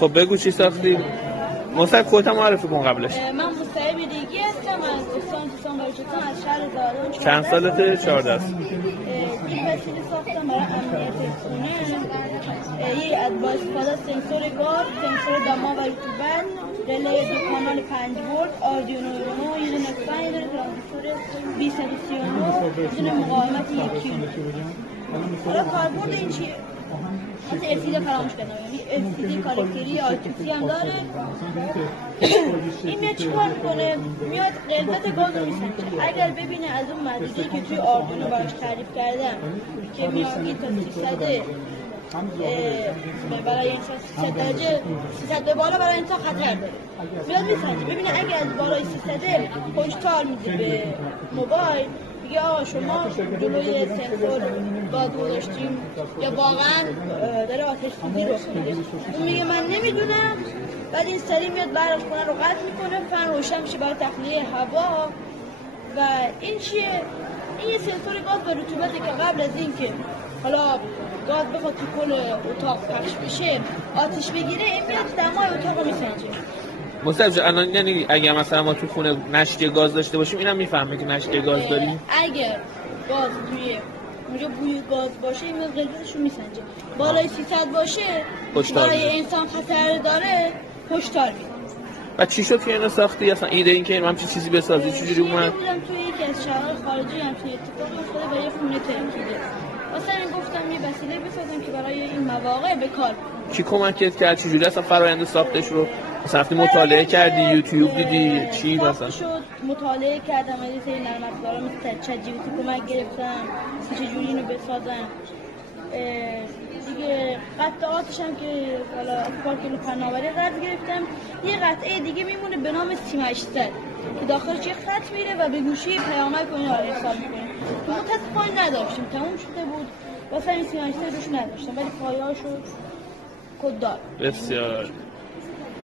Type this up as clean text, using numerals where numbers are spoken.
خب بگو چی ساختی؟ مصعب خودت هم معرفی کن قبلش. من مصعب ریگی هستم از استان بلوچستان از شهر زاهدان. چند سالته؟ 14 است. یک وسیله ساختم برای امنیت خونه. یک با استفاده از سنسور گاز، سنسور دما و رطوبت، رله 2 کانال 5 ولت، آردوینو اونو، یه دونه فن، یه دونه ترانزیستور 239، یه دونه مقاومت 1 کیلو. حالا کاربرد این چیه؟ مثل LCD فراموش کردم، LCD کالکتری آیتوسی هم داره. این میاد چیکار میکنه؟ میاد غلظت گاز رو میسنجه. اگر ببینه از اون مدرسه‌ای که توی آردوینو براش تعریف کردم که میاد این تا 300 برای انسان 300 درجه 300 به بالا برای انسان خطر داره. میاد میسنجه. ببینه اگه از بالای 300 هشدار میده به موبایل، میگه آقا شما جلوی سنسور گاز گذاشتیم یا واقعا داره آتش سوزی رخ میده. اون میگه من نمیدونم. بعد این سری میاد برق خونه رو قطع میکنه، فن روشن میشه برای تخلیه هوا. و این چیه؟ این یه سنسور گاز و رطوبته که قبل از اینکه حالا گاز بخواد تو کل اتاق پخش بشه آتش بگیره، این میاد دمای اتاق رو میسنجه. مصعب جان الان یعنی اگه مثلا ما تو خونه نشتی گاز داشته باشیم اینم میفهمه که نشتی گاز داریم؟ اگر گاز توی اونجا بوی گاز باشه این غلظتش رو میسنجه. بالای 300 باشه برای انسان خطر داره هشدار میده. و چی شد که اینو ساختی؟ اصلا ایده این که همچین چیزی بسازی چجوری اومد؟ بودم توی یکی از شهرهای خارجی همچین اتفاقی افتاده برای خونه ترکیده. واسه این گفتم یه وسیله بسازم که برای این مواقع به کار بره. کی کمکت کرد؟ چجوری اصلا فرآیند ساختش رو مثلا رفتی مطالعه کردی، یوتیوب دیدی، چی مثلا؟ مطالعه کردم، از این سری نرم افزارا مثل چت جی پی تی کمک گرفتم چجوری اینو بسازم. دیگه قطعاتش هم که حالا پارکینگ فناوری قطع گرفتم. یه قطعه دیگه میمونه به نام سیم 800 که داخلش یه خط میره و به گوشی پیامک رو حساب میکنه. تو متاسفانه نداشتیم، تموم شده بود، واسه این سیم 800 روش نداشتم، ولی پایه‌اشو کد دار. بسیار